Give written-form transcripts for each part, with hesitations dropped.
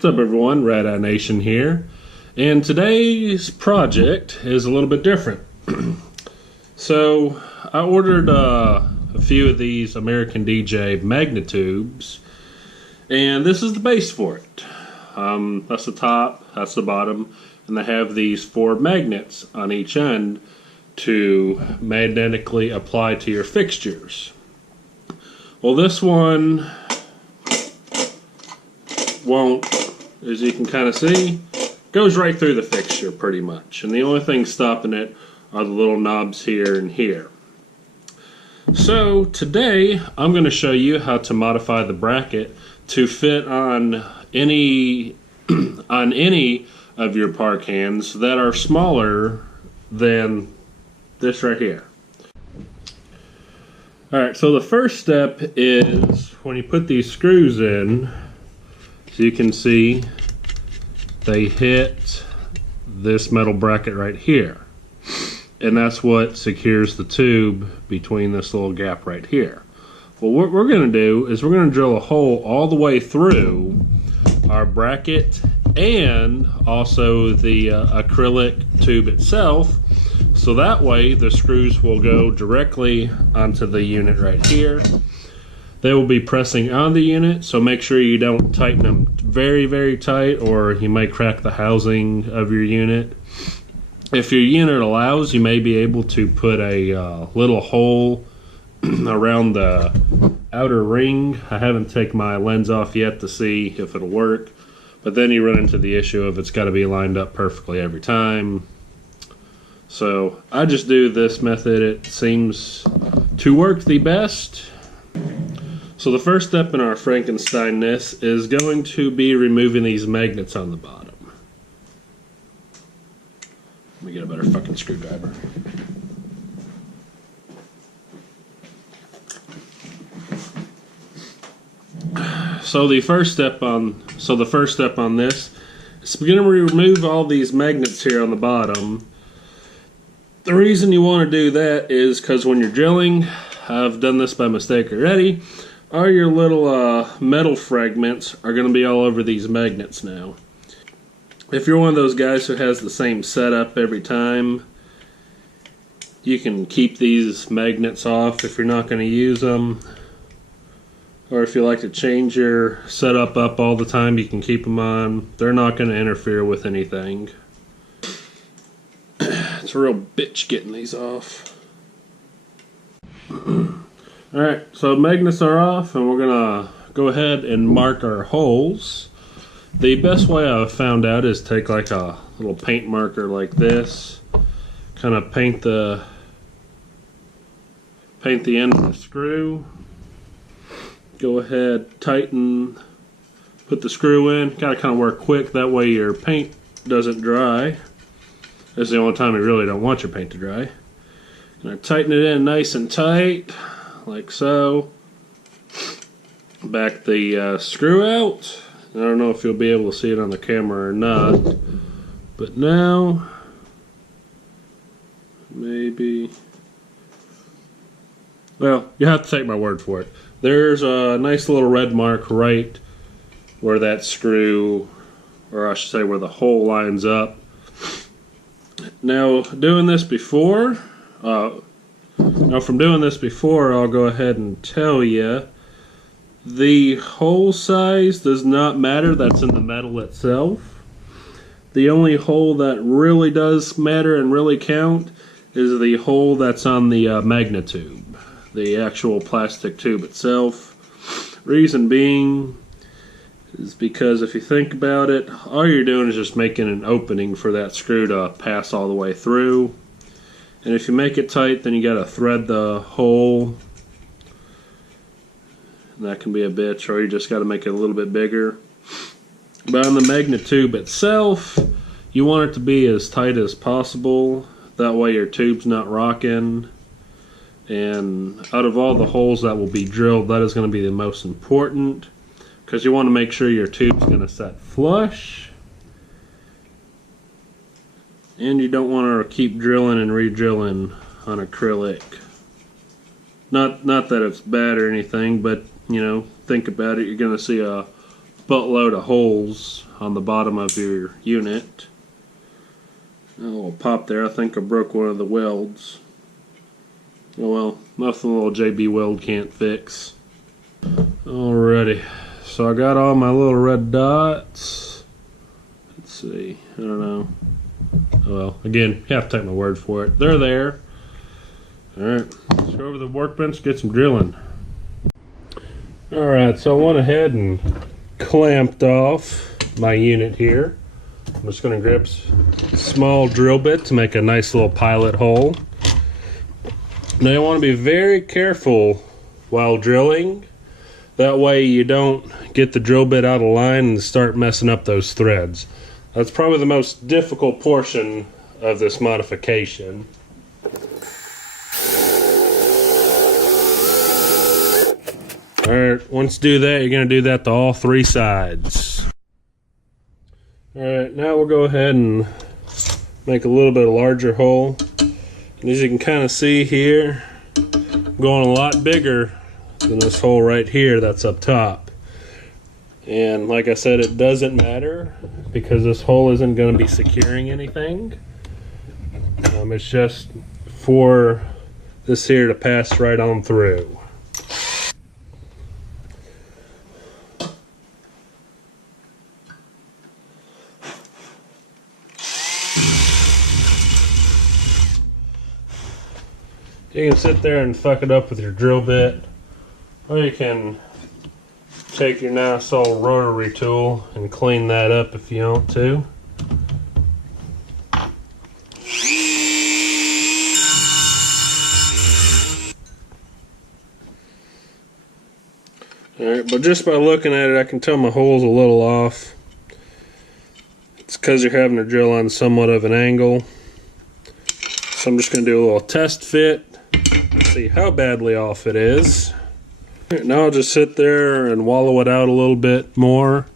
What's up everyone, Rad-I-Nation here, and today's project is a little bit different. So I ordered a few of these American ADJ Magna tubes, and this is the base for it. That's the top, that's the bottom, and they have these 4 magnets on each end to magnetically apply to your fixtures. Well, this one won't, as you can kind of see, goes right through the fixture pretty much, and the only thing stopping it are the little knobs here and here. So today I'm going to show you how to modify the bracket to fit on any on any of your par cans that are smaller than this right here. Alright, so the first step is when you put these screws in, so you can see they hit this metal bracket right here, and that's what secures the tube between this little gap right here. Well, what we're going to do is we're going to drill a hole all the way through our bracket and also the acrylic tube itself, so that way the screws will go directly onto the unit right here. They will be pressing on the unit, so make sure you don't tighten them very, very tight, or you might crack the housing of your unit. If your unit allows, you may be able to put a little hole around the outer ring. I haven't taken my lens off yet to see if it'll work, but then you run into the issue of it's got to be lined up perfectly every time. So I just do this method. It seems to work the best. So the first step in our Frankenstein-ness is going to be removing these magnets on the bottom. Let me get a better fucking screwdriver. So the first step on this is we're going to remove all these magnets here on the bottom. The reason you want to do that is because when you're drilling, I've done this by mistake already, all your little metal fragments are going to be all over these magnets now. If you're one of those guys who has the same setup every time, you can keep these magnets off if you're not going to use them. Or if you like to change your setup up all the time, you can keep them on. They're not going to interfere with anything. It's a real bitch getting these off. Alright, so magnets are off, and we're going to go ahead and mark our holes. The best way I've found out is take like a little paint marker like this, kind of paint the end of the screw. Go ahead, tighten, put the screw in. Gotta kind of work quick, that way your paint doesn't dry. This is the only time you really don't want your paint to dry. Gonna tighten it in nice and tight, like so. Back the screw out. I don't know if you'll be able to see it on the camera or not, but now, maybe, well, you have to take my word for it. There's a nice little red mark right where that screw, or I should say where the hole lines up. Now, from doing this before, I'll go ahead and tell you, the hole size does not matter. That's in the metal itself. The only hole that really does matter and really count is the hole that's on the Magna tube, the actual plastic tube itself. Reason being is because if you think about it, all you're doing is just making an opening for that screw to pass all the way through. And if you make it tight, then you got to thread the hole. And that can be a bitch, or you just got to make it a little bit bigger. But on the Magna tube itself, you want it to be as tight as possible. That way your tube's not rocking. And out of all the holes that will be drilled, that is going to be the most important, because you want to make sure your tube's going to set flush. And you don't want to keep drilling and re-drilling on acrylic. Not that it's bad or anything, but you know, think about it. You're going to see a buttload of holes on the bottom of your unit. A little pop there. I think I broke one of the welds. Oh well, nothing a little JB weld can't fix. Alrighty, so I got all my little red dots. Let's see, I don't know. Oh well, again, you have to take my word for it. They're there. Alright, let's go over the workbench, get some drilling. Alright, so I went ahead and clamped off my unit here. I'm just going to grab a small drill bit to make a nice little pilot hole. Now you want to be very careful while drilling. That way you don't get the drill bit out of line and start messing up those threads. That's probably the most difficult portion of this modification. Alright, once you do that, you're going to do that to all three sides. Alright, now we'll go ahead and make a little bit larger hole. And as you can kind of see here, I'm going a lot bigger than this hole right here that's up top. And like I said, it doesn't matter because this hole isn't going to be securing anything. It's just for this here to pass right on through. You can sit there and fuck it up with your drill bit, or you can take your nice old rotary tool and clean that up if you want to. Alright, but just by looking at it, I can tell my hole's a little off. It's because you're having to drill on somewhat of an angle. So I'm just going to do a little test fit. See how badly off it is. Now I'll just sit there and wallow it out a little bit more.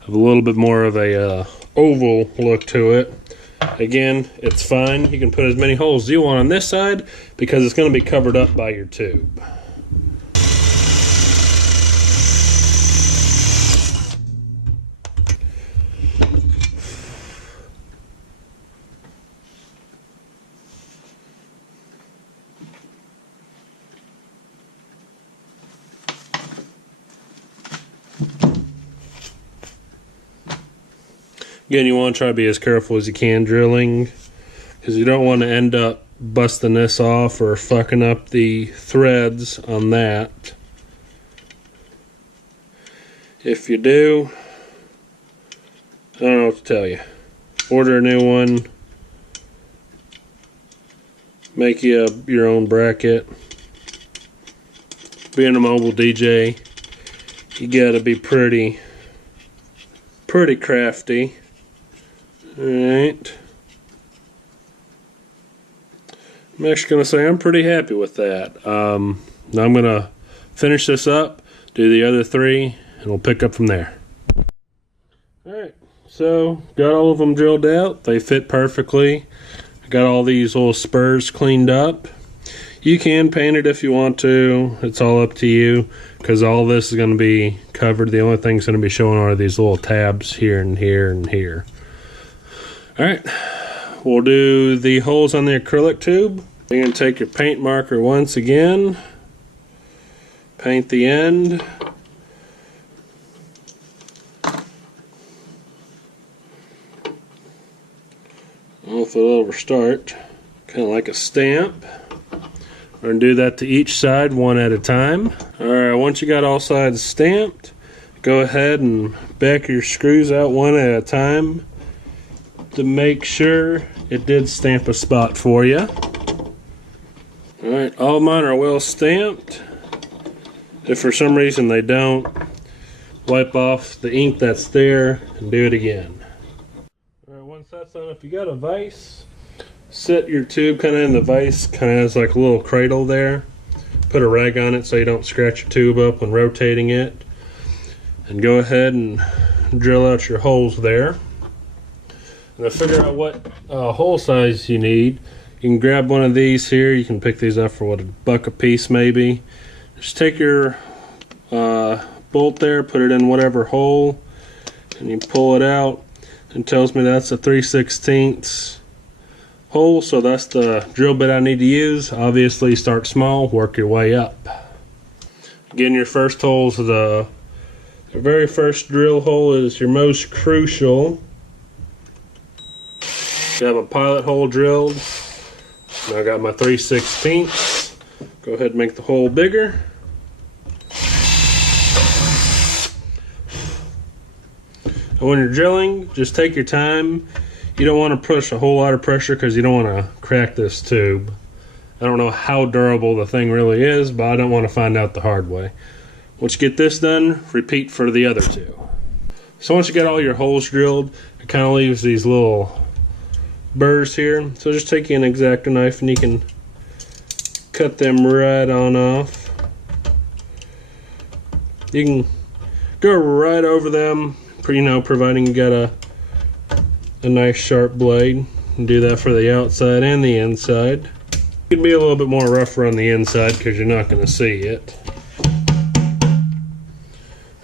Have a little bit more of a oval look to it. Again, it's fine. You can put as many holes as you want on this side because it's going to be covered up by your tube. Again, you want to try to be as careful as you can drilling because you don't want to end up busting this off or fucking up the threads on that. If you do, I don't know what to tell you. Order a new one. Make you your own bracket. Being a mobile DJ, you gotta be pretty crafty. Alright. I'm actually going to say I'm pretty happy with that. Now I'm going to finish this up, do the other three, and we'll pick up from there. Alright, so got all of them drilled out. They fit perfectly. Got all these little spurs cleaned up. You can paint it if you want to. It's all up to you because all this is going to be covered. The only thing's going to be showing are these little tabs here and here and here. Alright, we'll do the holes on the acrylic tube. You're going to take your paint marker once again, paint the end. I don't know if it'll ever start. Kind of like a stamp. We're going to do that to each side one at a time. Alright, once you got all sides stamped, go ahead and back your screws out one at a time to make sure it did stamp a spot for you. Alright, all mine are well stamped. If for some reason they don't, wipe off the ink that's there and do it again. Alright, once that's done, if you got a vise, set your tube kind of in the vise, kind of has like a little cradle there. Put a rag on it so you don't scratch your tube up when rotating it. And go ahead and drill out your holes there. And to figure out what hole size you need, you can grab one of these here. You can pick these up for what, $1 a piece maybe. Just take your bolt there, put it in whatever hole, and you pull it out. It tells me that's a 3/16 hole, so that's the drill bit I need to use. Obviously start small, work your way up. Again, your first hole is the very first drill hole is your most crucial. You have a pilot hole drilled. Now I got my 3/16. Go ahead and make the hole bigger. And when you're drilling, just take your time. You don't want to push a whole lot of pressure because you don't want to crack this tube. I don't know how durable the thing really is, but I don't want to find out the hard way. Once you get this done, repeat for the other two. So once you get all your holes drilled, it kind of leaves these little burrs here. So just take an X-Acto knife and you can cut them right on off. You can go right over them, providing you got a nice sharp blade, and do that for the outside and the inside. It can be a little bit more rougher on the inside because you're not going to see it.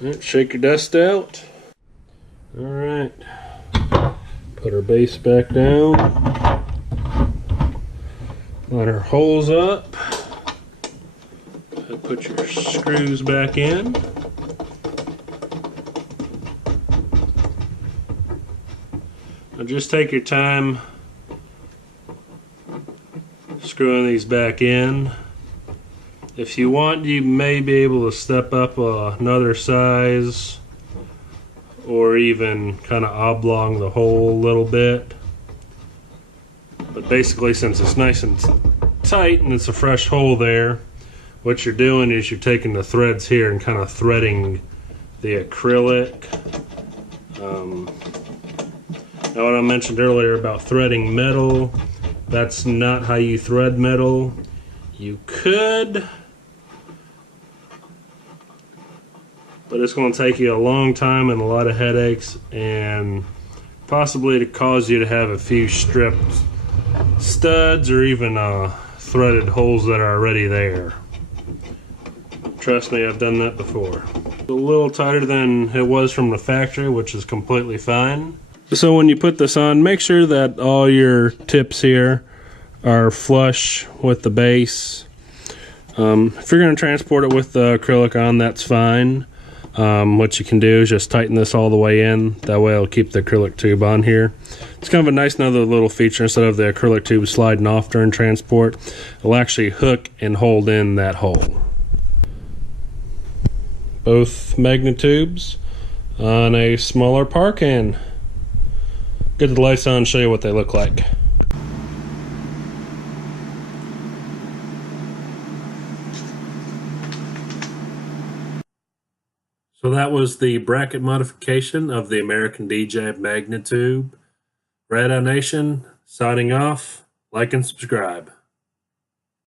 Alright, shake your dust out. Alright, put our base back down, line our holes up, put your screws back in. Now just take your time screwing these back in. If you want, you may be able to step up another size or even kind of oblong the hole a little bit. But basically, since it's nice and tight and it's a fresh hole there, what you're doing is you're taking the threads here and kind of threading the acrylic. Now what I mentioned earlier about threading metal, that's not how you thread metal. You could, but it's going to take you a long time and a lot of headaches, and possibly to cause you to have a few stripped studs or even threaded holes that are already there. Trust me, I've done that before. It's a little tighter than it was from the factory, which is completely fine. So when you put this on, make sure that all your tips here are flush with the base. If you're going to transport it with the acrylic on, that's fine. What you can do is just tighten this all the way in. That way it'll keep the acrylic tube on here. It's kind of a nice another little feature. Instead of the acrylic tube sliding off during transport, it'll actually hook and hold in that hole. Both Magna tubes on a smaller par can. Get the lights on and show you what they look like. So that was the bracket modification of the American ADJ Magna tube. Rad-I-Nation signing off. Like and subscribe.